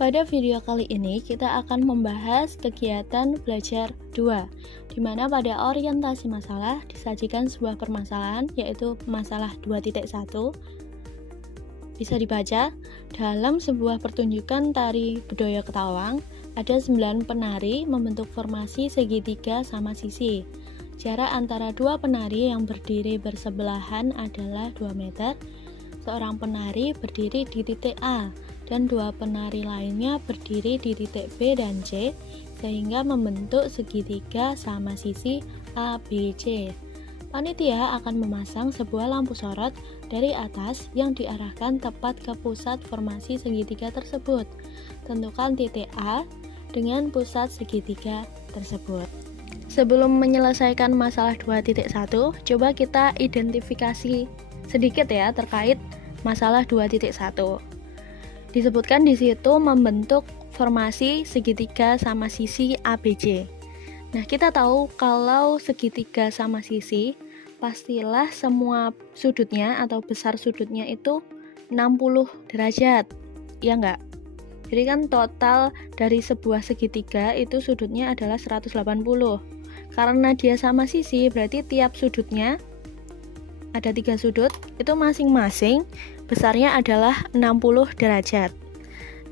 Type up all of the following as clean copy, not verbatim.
Pada video kali ini kita akan membahas kegiatan belajar 2, di mana pada orientasi masalah disajikan sebuah permasalahan yaitu masalah 2.1. Bisa dibaca, dalam sebuah pertunjukan tari Bedoyo Ketawang ada 9 penari membentuk formasi segitiga sama sisi. Jarak antara dua penari yang berdiri bersebelahan adalah 2 meter. Seorang penari berdiri di titik A dan dua penari lainnya berdiri di titik B dan C sehingga membentuk segitiga sama sisi ABC. Panitia akan memasang sebuah lampu sorot dari atas yang diarahkan tepat ke pusat formasi segitiga tersebut. Tentukan titik A dengan pusat segitiga tersebut. Sebelum menyelesaikan masalah 2.1, coba kita identifikasi sedikit ya terkait masalah 2.1. Disebutkan di situ membentuk formasi segitiga sama sisi ABC. Nah, kita tahu kalau segitiga sama sisi, pastilah semua sudutnya atau besar sudutnya itu 60 derajat. Ya enggak? Jadi kan total dari sebuah segitiga itu sudutnya adalah 180. Karena dia sama sisi, berarti tiap sudutnya ada 3 sudut, itu masing-masing besarnya adalah 60 derajat.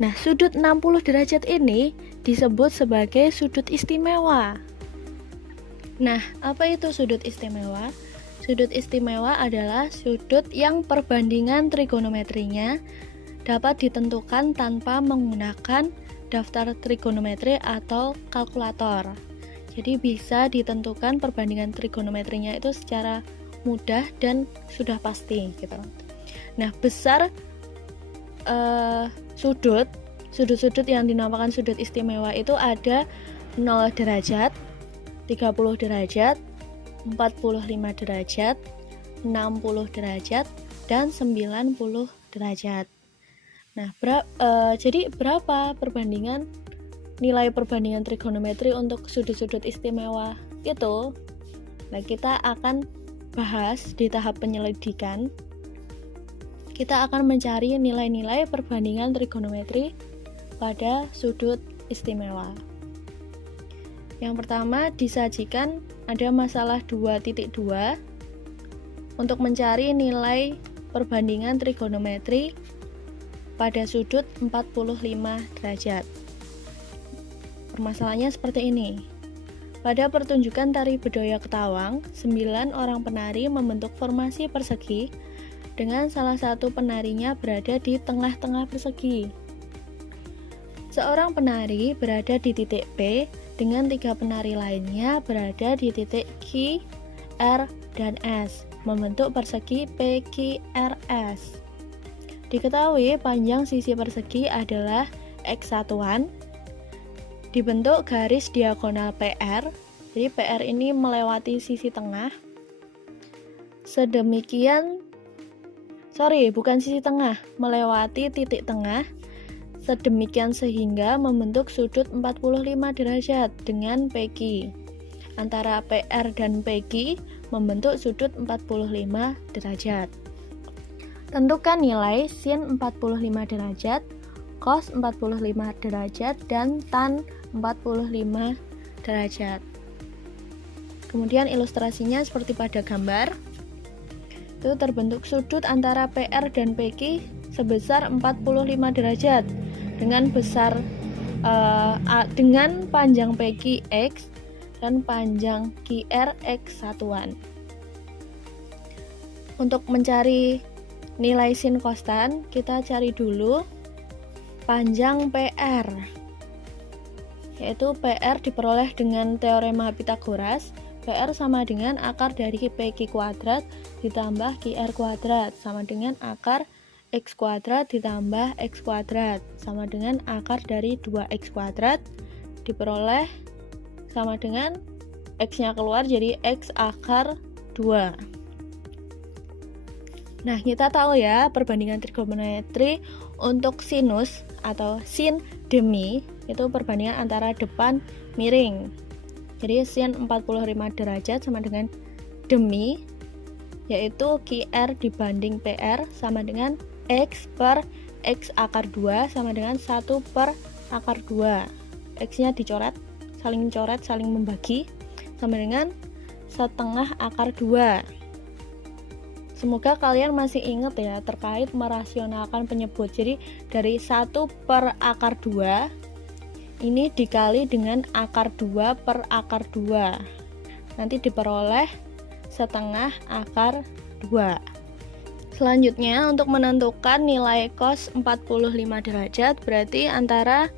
Nah, sudut 60 derajat ini disebut sebagai sudut istimewa. Nah, apa itu sudut istimewa? Sudut istimewa adalah sudut yang perbandingan trigonometrinya dapat ditentukan tanpa menggunakan daftar trigonometri atau kalkulator. Jadi bisa ditentukan perbandingan trigonometrinya itu secara mudah dan sudah pasti gitu. Nah, besar sudut-sudut yang dinamakan sudut istimewa itu ada 0 derajat, 30 derajat, 45 derajat, 60 derajat, dan 90 derajat. Nah, jadi berapa nilai perbandingan trigonometri untuk sudut-sudut istimewa itu? Nah, kita akan bahas di tahap penyelidikan. Kita akan mencari nilai-nilai perbandingan trigonometri pada sudut istimewa. Yang pertama disajikan ada masalah 2.2 untuk mencari nilai perbandingan trigonometri pada sudut 45 derajat. Permasalahannya seperti ini. Pada pertunjukan tari Bedoyo Ketawang, 9 orang penari membentuk formasi persegi dengan salah satu penarinya berada di tengah-tengah persegi. Seorang penari berada di titik P dengan 3 penari lainnya berada di titik Q, R, dan S, membentuk persegi PQRS. Diketahui panjang sisi persegi adalah X satuan. Dibentuk garis diagonal PR, jadi PR ini melewati sisi tengah. Melewati titik tengah. Sedemikian sehingga membentuk sudut 45 derajat dengan PQ. Antara PR dan PQ membentuk sudut 45 derajat. Tentukan nilai sin 45 derajat, cos 45 derajat, dan tan 45 derajat. Kemudian ilustrasinya seperti pada gambar. Itu terbentuk sudut antara PR dan PQ sebesar 45 derajat dengan panjang PQ X dan panjang QR X satuan. Untuk mencari nilai sin cos tan, kita cari dulu panjang PR, yaitu PR diperoleh dengan teorema Pythagoras. PR sama dengan akar dari PQ kuadrat ditambah QR kuadrat sama dengan akar X kuadrat ditambah X kuadrat sama dengan akar dari 2X kuadrat diperoleh sama dengan X-nya keluar jadi X akar 2. Nah, kita tahu ya perbandingan trigonometri untuk sinus atau sin demi itu perbandingan antara depan miring. Jadi sin 45 derajat sama dengan demi, yaitu QR dibanding PR sama dengan X per X akar 2 sama dengan 1 per akar 2. X-nya dicoret, saling coret, saling membagi, sama dengan setengah akar 2. Semoga kalian masih ingat ya terkait merasionalkan penyebut. Jadi dari 1 per akar 2 ini dikali dengan akar 2 per akar 2. Nanti diperoleh setengah akar 2. Selanjutnya untuk menentukan nilai cos 45 derajat berarti antara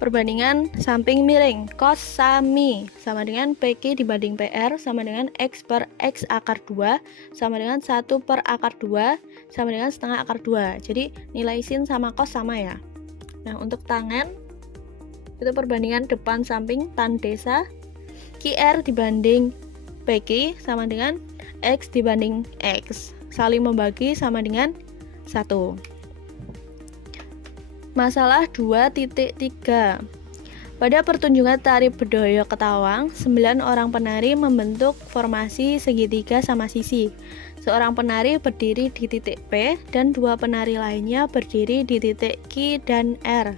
perbandingan samping miring cos sami sama dengan PQ dibanding PR sama dengan X per X akar 2 sama dengan 1 per akar 2 sama dengan setengah akar 2. Jadi nilai sin sama cos sama ya. Nah untuk tangen itu perbandingan depan samping tan desa QR dibanding PQ sama dengan X dibanding X, saling membagi sama dengan 1. Masalah 2.3. Pada pertunjukan tari Bedoyo Ketawang, 9 orang penari membentuk formasi segitiga sama sisi. Seorang penari berdiri di titik P dan 2 penari lainnya berdiri di titik Q dan R,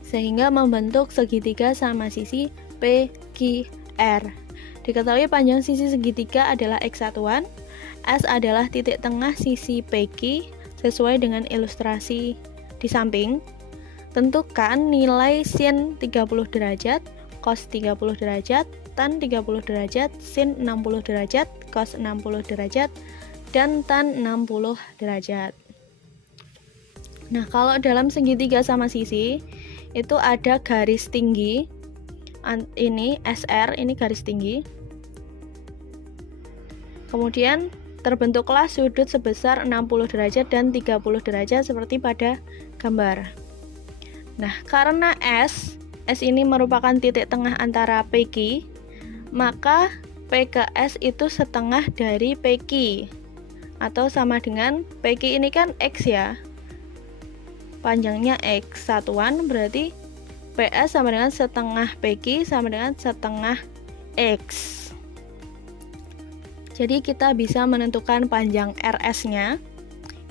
sehingga membentuk segitiga sama sisi PQR. Diketahui panjang sisi segitiga adalah X satuan, S adalah titik tengah sisi PQ sesuai dengan ilustrasi di samping. Tentukan nilai sin 30 derajat, cos 30 derajat, tan 30 derajat, sin 60 derajat, cos 60 derajat, dan tan 60 derajat. Nah, kalau dalam segitiga sama sisi itu ada garis tinggi. Ini SR, ini garis tinggi. Kemudian terbentuklah sudut sebesar 60 derajat dan 30 derajat seperti pada gambar. Nah, karena S ini merupakan titik tengah antara PQ, maka P ke S itu setengah dari PQ, atau sama dengan PQ ini kan X ya, panjangnya X satuan, berarti PS sama dengan setengah PQ sama dengan setengah X. Jadi kita bisa menentukan panjang RS-nya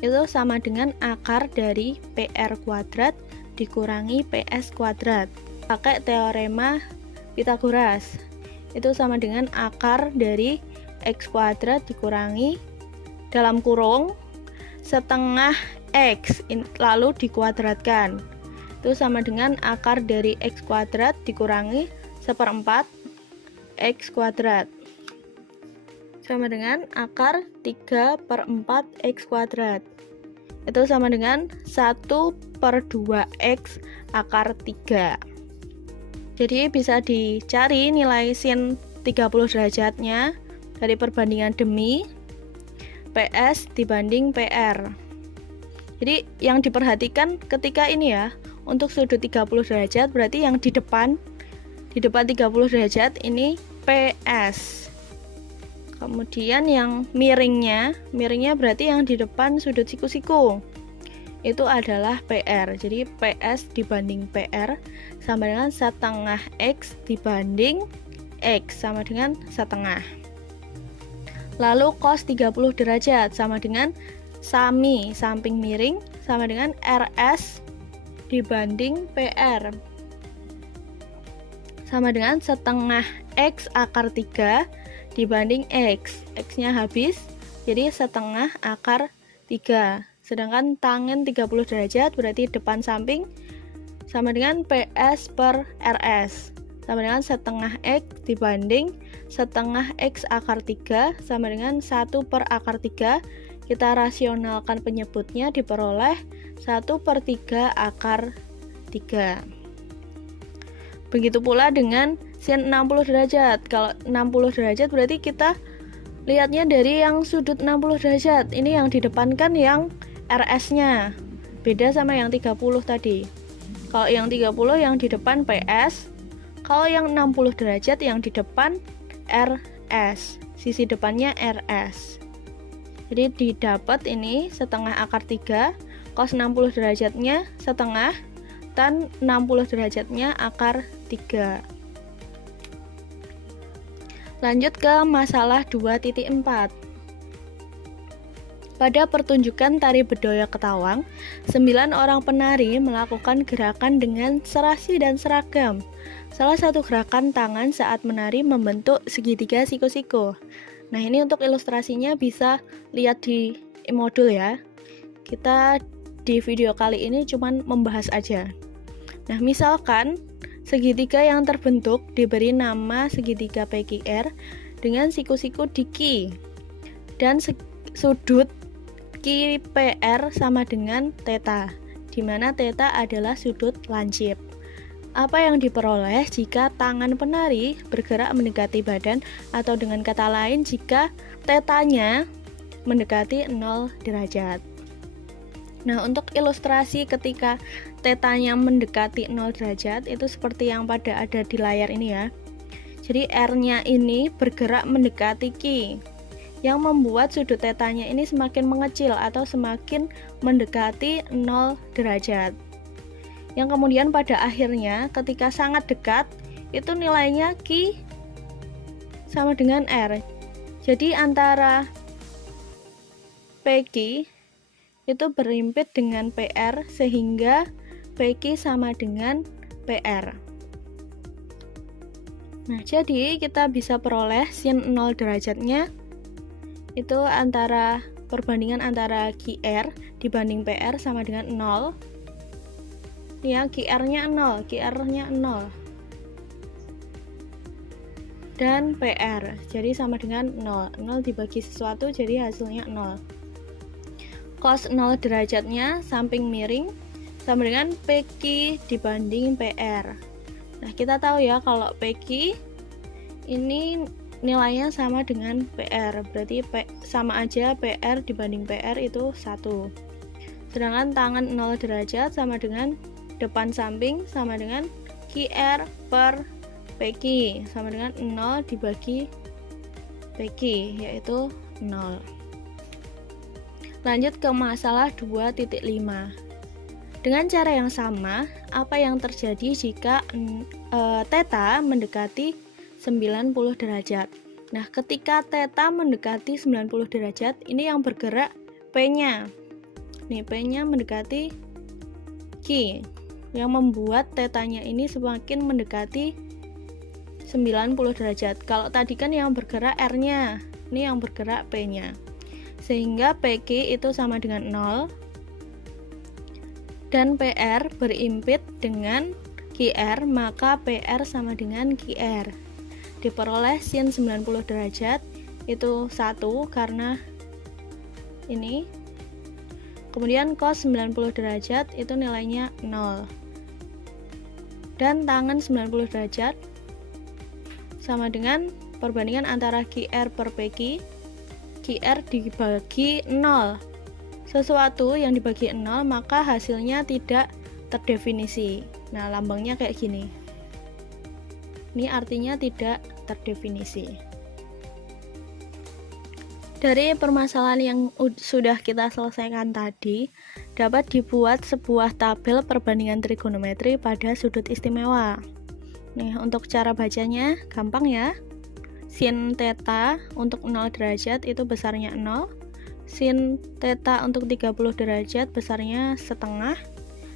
itu sama dengan akar dari PR kuadrat dikurangi PS kuadrat. Pakai teorema Pythagoras. Itu sama dengan akar dari X kuadrat dikurangi dalam kurung setengah X lalu dikuadratkan. Itu sama dengan akar dari X kuadrat dikurangi 1/4 X kuadrat. Sama dengan akar 3/4 X kuadrat. Itu sama dengan 1/2X akar 3. Jadi bisa dicari nilai sin 30 derajatnya dari perbandingan demi PS dibanding PR. Jadi yang diperhatikan ketika ini ya, untuk sudut 30 derajat berarti yang di depan 30 derajat ini PS. Kemudian yang miringnya berarti yang di depan sudut siku-siku itu adalah PR. Jadi PS dibanding PR sama dengan setengah X dibanding X sama dengan setengah. Lalu cos 30 derajat sama dengan sami samping miring sama dengan RS dibanding PR sama dengan setengah X akar 3 dibanding X. X-nya habis, jadi setengah akar 3. Sedangkan tangen 30 derajat berarti depan samping sama dengan PS per RS sama dengan setengah X dibanding setengah X akar 3 sama dengan 1 per akar 3. Kita rasionalkan penyebutnya diperoleh 1/3 akar 3. Begitu pula dengan sin 60 derajat. Kalau 60 derajat berarti kita lihatnya dari yang sudut 60 derajat. Ini yang didepankan yang RS-nya. Beda sama yang 30 tadi. Kalau yang 30 yang di depan PS. Kalau yang 60 derajat yang di depan RS. Sisi depannya RS. Jadi didapat ini setengah akar 3. Cos 60 derajatnya setengah tan 60 derajatnya akar 3. Lanjut ke masalah 2.4. Pada pertunjukan tari Bedoyo Ketawang, 9 orang penari melakukan gerakan dengan serasi dan seragam. Salah satu gerakan tangan saat menari membentuk segitiga siku-siku. Nah, ini untuk ilustrasinya bisa lihat di modul ya. Kita di video kali ini cuman membahas aja. Nah, misalkan segitiga yang terbentuk diberi nama segitiga PQR dengan siku-siku di Q dan sudut QPR sama dengan theta, di mana theta adalah sudut lancip. Apa yang diperoleh jika tangan penari bergerak mendekati badan, atau dengan kata lain jika tetanya mendekati 0 derajat. Nah, untuk ilustrasi ketika tetanya mendekati 0 derajat itu seperti yang ada di layar ini ya. Jadi R-nya ini bergerak mendekati Q, yang membuat sudut tetanya ini semakin mengecil atau semakin mendekati 0 derajat. Yang kemudian pada akhirnya ketika sangat dekat itu nilainya Q sama dengan R. Jadi antara PQ itu berimpit dengan PR sehingga PQ sama dengan PR. Nah, jadi kita bisa peroleh sin 0 derajatnya itu antara perbandingan antara QR dibanding PR sama dengan 0. Ya, QR-nya 0, QR-nya 0. Dan PR, jadi sama dengan 0. 0 dibagi sesuatu jadi hasilnya 0. Cos 0 derajatnya samping miring sama dengan PQ dibanding PR. Nah, kita tahu ya kalau PQ ini nilainya sama dengan PR, berarti sama aja PR dibanding PR itu 1. Sedangkan tangan 0 derajat sama dengan depan samping sama dengan QR per PQ sama dengan 0 dibagi PQ, yaitu 0. Lanjut ke masalah 2.5. Dengan cara yang sama, apa yang terjadi jika theta mendekati 90 derajat? Nah, ketika theta mendekati 90 derajat, ini yang bergerak P-nya. Nih, P-nya mendekati Q, yang membuat tetanya ini semakin mendekati 90 derajat. Kalau tadi kan yang bergerak R-nya, ini yang bergerak P-nya. Sehingga PQ itu sama dengan 0 dan PR berimpit dengan QR, maka PR sama dengan QR. Diperoleh sin 90 derajat itu 1 karena ini. Kemudian cos 90 derajat itu nilainya 0. Dan tangan 90 derajat sama dengan perbandingan antara QR per PQ. QR dibagi 0. Sesuatu yang dibagi 0 maka hasilnya tidak terdefinisi. Nah, lambangnya kayak gini. Ini artinya tidak terdefinisi. Dari permasalahan yang sudah kita selesaikan tadi, dapat dibuat sebuah tabel perbandingan trigonometri pada sudut istimewa. Nih, untuk cara bacanya gampang ya. Sin theta untuk 0 derajat itu besarnya 0. Sin theta untuk 30 derajat besarnya setengah.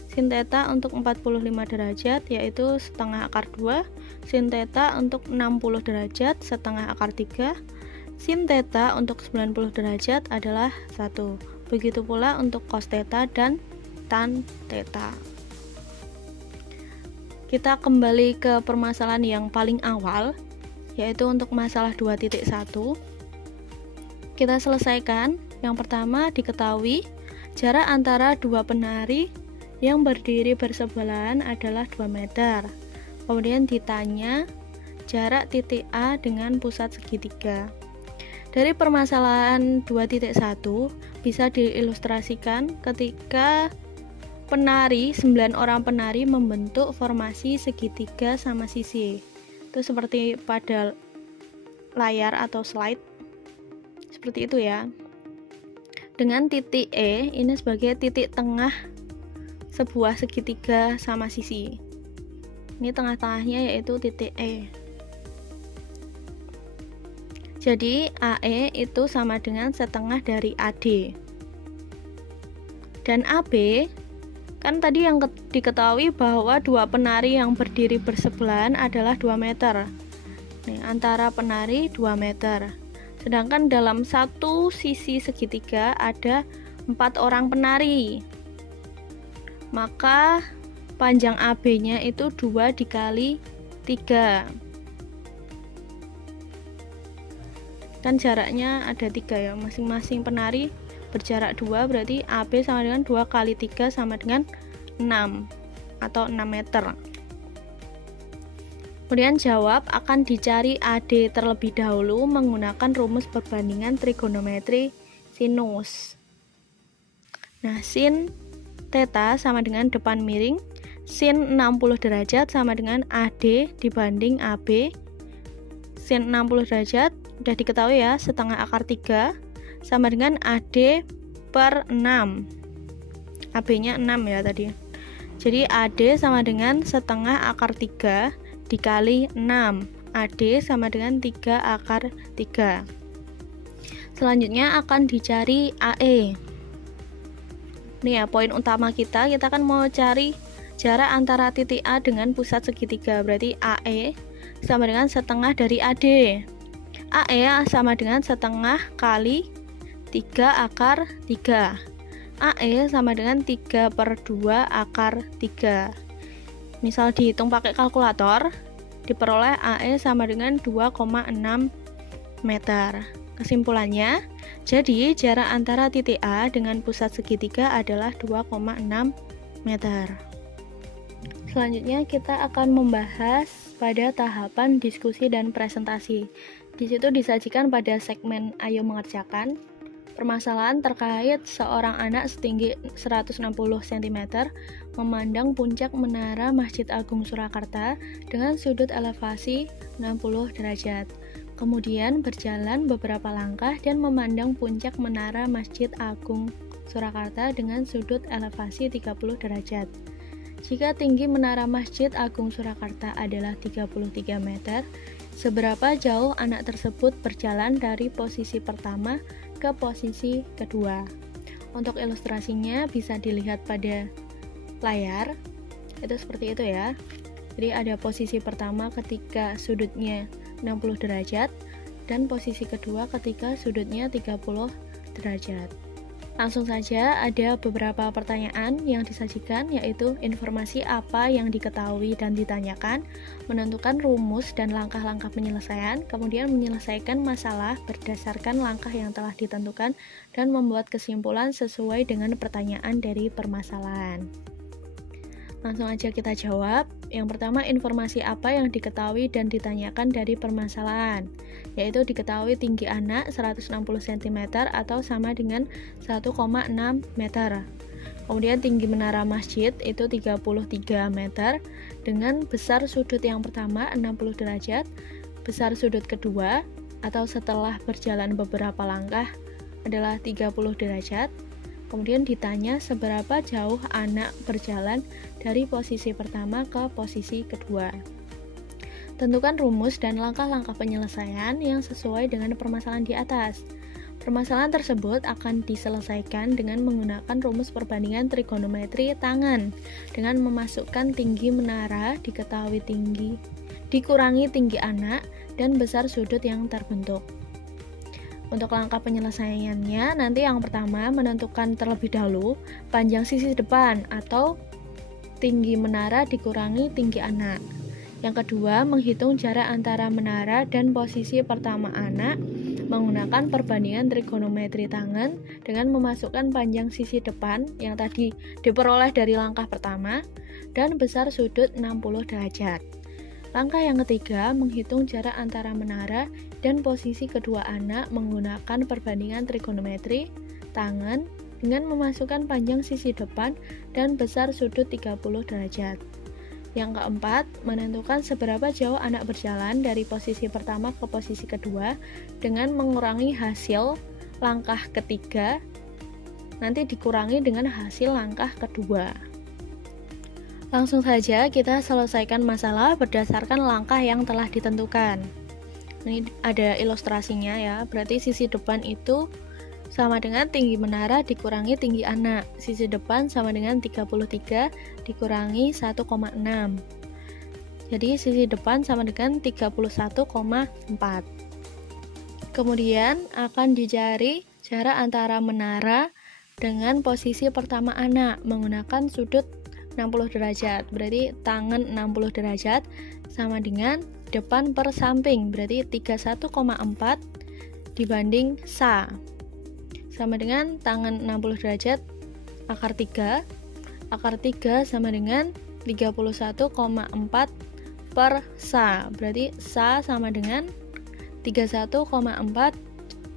Sin theta untuk 45 derajat yaitu setengah akar 2. Sin theta untuk 60 derajat setengah akar 3. Sin theta untuk 90 derajat adalah 1. Begitu pula untuk cos theta dan tan theta. Kita kembali ke permasalahan yang paling awal, yaitu untuk masalah 2.1. Kita selesaikan. Yang pertama, diketahui jarak antara dua penari yang berdiri bersebelahan adalah 2 meter. Kemudian ditanya jarak titik A dengan pusat segitiga. Dari permasalahan 2.1 bisa diilustrasikan ketika 9 orang penari membentuk formasi segitiga sama sisi. Itu seperti pada layar atau slide. Seperti itu ya. Dengan titik E ini sebagai titik tengah sebuah segitiga sama sisi. Ini tengah-tengahnya yaitu titik E. Jadi AE itu sama dengan setengah dari AD. Dan AB, kan tadi yang diketahui bahwa dua penari yang berdiri bersebelahan adalah 2 meter. Nih, antara penari 2 meter. Sedangkan dalam satu sisi segitiga ada 4 orang penari. Maka panjang AB-nya itu 2 dikali 3. Kan jaraknya ada 3 ya, masing-masing penari berjarak 2, berarti AB sama dengan 2 kali 3 sama dengan 6 atau 6 meter. Kemudian jawab, akan dicari AD terlebih dahulu menggunakan rumus perbandingan trigonometri sinus. Nah, sin theta sama dengan depan miring, sin 60 derajat sama dengan AD dibanding AB. Sin 60 derajat udah diketahui ya, setengah akar 3 sama dengan AD per 6. AB-nya 6 ya tadi. Jadi AD sama dengan setengah akar 3 dikali 6. AD sama dengan 3 akar 3. Selanjutnya akan dicari AE. Nih ya, poin utama kita kan mau cari jarak antara titik A dengan pusat segitiga. Berarti AE sama dengan setengah dari AD. AE sama dengan setengah kali 3 akar 3. AE sama dengan 3 per 2 akar 3. Misal dihitung pakai kalkulator, diperoleh AE sama dengan 2,6 meter. Kesimpulannya, jadi jarak antara titik A dengan pusat segitiga adalah 2,6 meter. Selanjutnya kita akan membahas pada tahapan diskusi dan presentasi. Di situ disajikan pada segmen Ayo Mengerjakan permasalahan terkait seorang anak setinggi 160 cm memandang puncak menara Masjid Agung Surakarta dengan sudut elevasi 60 derajat. Kemudian berjalan beberapa langkah dan memandang puncak menara Masjid Agung Surakarta dengan sudut elevasi 30 derajat. Jika tinggi menara Masjid Agung Surakarta adalah 33 meter, seberapa jauh anak tersebut berjalan dari posisi pertama ke posisi kedua? Untuk ilustrasinya bisa dilihat pada layar. Itu seperti itu ya. Jadi ada posisi pertama ketika sudutnya 60 derajat dan posisi kedua ketika sudutnya 30 derajat. Langsung saja ada beberapa pertanyaan yang disajikan, yaitu informasi apa yang diketahui dan ditanyakan, menentukan rumus dan langkah-langkah penyelesaian, kemudian menyelesaikan masalah berdasarkan langkah yang telah ditentukan, dan membuat kesimpulan sesuai dengan pertanyaan dari permasalahan. Langsung aja kita jawab. Yang pertama, informasi apa yang diketahui dan ditanyakan dari permasalahan, yaitu diketahui tinggi anak 160 cm atau sama dengan 1,6 meter. Kemudian tinggi menara masjid itu 33 meter dengan besar sudut yang pertama 60 derajat, besar sudut kedua atau setelah berjalan beberapa langkah adalah 30 derajat. Kemudian ditanya seberapa jauh anak berjalan dari posisi pertama ke posisi kedua. Tentukan rumus dan langkah-langkah penyelesaian yang sesuai dengan permasalahan di atas. Permasalahan tersebut akan diselesaikan dengan menggunakan rumus perbandingan trigonometri tangan dengan memasukkan tinggi menara diketahui tinggi dikurangi tinggi anak dan besar sudut yang terbentuk. Untuk langkah penyelesaiannya, nanti yang pertama menentukan terlebih dahulu panjang sisi depan atau tinggi menara dikurangi tinggi anak. Yang kedua, menghitung jarak antara menara dan posisi pertama anak menggunakan perbandingan trigonometri tangan dengan memasukkan panjang sisi depan yang tadi diperoleh dari langkah pertama dan besar sudut 60 derajat. Langkah yang ketiga, menghitung jarak antara menara dan posisi kedua anak menggunakan perbandingan trigonometri tangan dengan memasukkan panjang sisi depan dan besar sudut 30 derajat. Yang keempat, menentukan seberapa jauh anak berjalan dari posisi pertama ke posisi kedua dengan mengurangi hasil langkah ketiga, nanti dikurangi dengan hasil langkah kedua. Langsung saja kita selesaikan masalah berdasarkan langkah yang telah ditentukan. Ini ada ilustrasinya ya, berarti sisi depan itu sama dengan tinggi menara dikurangi tinggi anak. Sisi depan sama dengan 33 dikurangi 1,6. Jadi sisi depan sama dengan 31,4. Kemudian akan dicari jarak antara menara dengan posisi pertama anak menggunakan sudut 60 derajat. Berarti tangan 60 derajat sama dengan depan per samping. Berarti 31,4 dibanding sa. Sama dengan tangan 60 derajat akar 3. Akar 3 sama dengan 31,4 per sa. Berarti sa sama dengan 31,4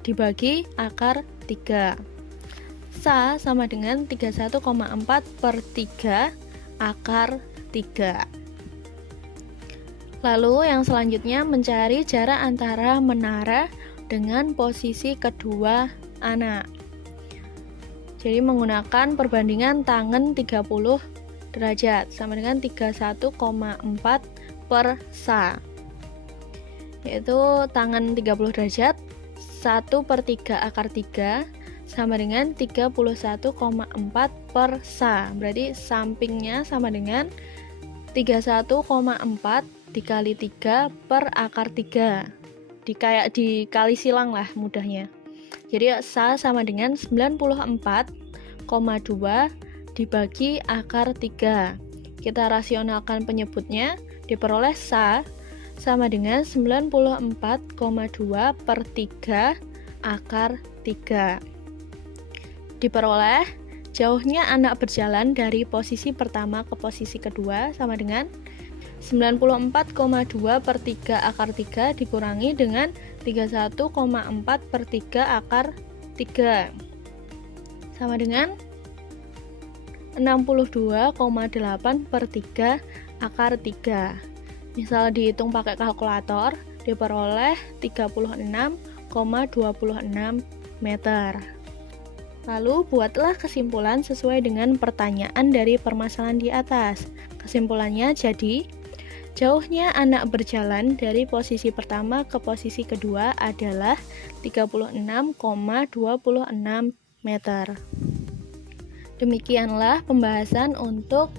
dibagi akar 3. Sa sama dengan 31,4 per 3 akar 3. Lalu yang selanjutnya mencari jarak antara menara dengan posisi kedua anak. Jadi menggunakan perbandingan tangan 30 derajat sama dengan 31,4 per sa, yaitu tangan 30 derajat 1/3 akar 3 sama dengan 31,4 per sa. Berarti sampingnya sama dengan 31,4 dikali 3 per akar 3. Kayak dikali silang lah mudahnya. Jadi sa sama dengan 94,2 dibagi akar 3. Kita rasionalkan penyebutnya, diperoleh sa sama dengan 94,2 per 3 akar 3. Diperoleh jauhnya anak berjalan dari posisi pertama ke posisi kedua sama dengan 94,2 per 3 akar 3 dikurangi dengan 31,4 per 3 akar 3 sama dengan 62,8 per 3 akar 3. Misal dihitung pakai kalkulator, diperoleh 36,26 meter. Lalu buatlah kesimpulan sesuai dengan pertanyaan dari permasalahan di atas. Kesimpulannya jadi, jauhnya anak berjalan dari posisi pertama ke posisi kedua adalah 36,26 meter. Demikianlah pembahasan untuk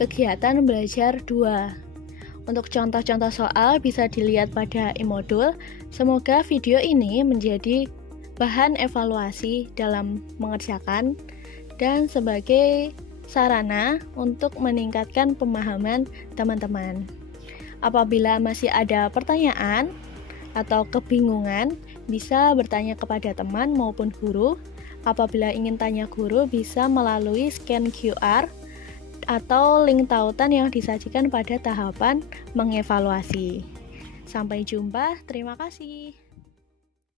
kegiatan belajar 2. Untuk contoh-contoh soal bisa dilihat pada e-modul. Semoga video ini menjadi bahan evaluasi dalam mengerjakan dan sebagai sarana untuk meningkatkan pemahaman teman-teman. Apabila masih ada pertanyaan atau kebingungan, bisa bertanya kepada teman maupun guru. Apabila ingin tanya guru, bisa melalui scan QR atau link tautan yang disajikan pada tahapan mengevaluasi. Sampai jumpa, terima kasih.